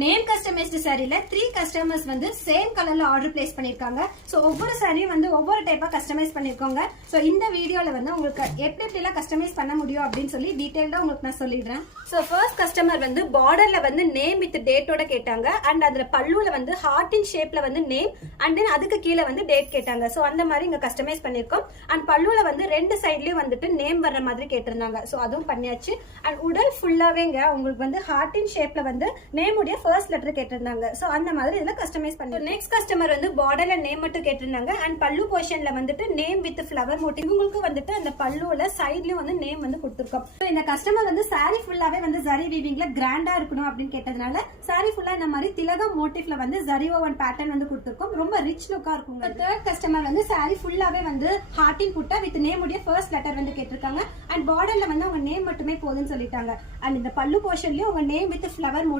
Name customised சாரில 3 customers வந்து same கலர்ல order place பண்ணிருக்காங்க. சோ ஒவ்வொரு சாரியும் வந்து ஒவ்வொரு டைப்பா கஸ்டமைஸ் பண்ணிருக்கோங்க. சோ இந்த வீடியோல வந்து உங்களுக்கு எப்படி எல்லாம் கஸ்டமைஸ் பண்ண முடியும் அப்படின்னு சொல்லி டீடைலா உங்களுக்கு நான் சொல்லிடுறேன். சோ ஃபர்ஸ்ட் கஸ்டமர் வந்து பார்டர்ல வந்து நேம் வித் டேட்டோட கேட்டாங்க. அண்ட் அதுல பல்லுல வந்து ஹார்ட் இன் ஷேப்ல வந்து நேம் அண்ட் தென் அதுக்கு கீழே வந்து டேட் கேட்டாங்க. சோ அந்த மாதிரி இங்க கஸ்டமைஸ் பண்ணிருக்கோம். அண்ட் பல்லுல வந்து ரெண்டு சைட்லயும் வந்துட்டு நேம் வர்ற மாதிரி கேட்டிருந்தாங்க. சோ அதுவும் பண்ணியாச்சு. அண்ட் உடல் ஃபுல்லாவேங்க உங்களுக்கு வந்து ஹார்ட் இன் ஷேப்ல வந்து நேம் உடைய ஃபர்ஸ்ட் லெட்டர் கேட்டிருந்தாங்க. சோ அந்த மாதிரி இதுல கஸ்டமைஸ் பண்ணி நெக்ஸ்ட் கஸ்டமர் வந்து பார்டர்ல நேம் மட்டும் கேட்டிருந்தாங்க. அண்ட் பல்லு போர்ஷன்ல வந்துட்டு நேம் வித் ஃபிளவர் மோட்டிவ் இவங்களுக்கு வந்துட்டு அந்த பல்லுல சைட்லயும் வந்து நேம் வந்து கொடுத்திருக்கோம். இந்த கஸ்டமர் வந்து சாரி ஃபுல்லாவே வந்து ஜரி வீவிங்ல கிராண்டா இருக்கணும் அப்படின்னு கேட்டதுனால சாரி ஃபுல்லா இந்த மாதிரி திலகம் மோட்டிவ்ல வந்து ஜரி ஓவன் பேட்டர்ன் வந்து கொடுத்திருக்கோம். ரொம்ப ரிச் லுக்கா இருக்கும். தேர்ட் கஸ்டமர் வந்து சாரி ஃபுல்லாவே வந்து ஹார்டின் புட்டா வித் நேம் உடைய ஃபர்ஸ்ட் லெட்டர் வந்து கேட்டிருக்காங்க. அண்ட் பார்டர்ல வந்து அவங்க நேம் மட்டுமே போதும்னு சொல்லிட்டாங்க. அண்ட் இந்த பல்லு போர்ஷன்லயும் உங்க நேம் வித் ஃபிளவர் மோட்டிவ்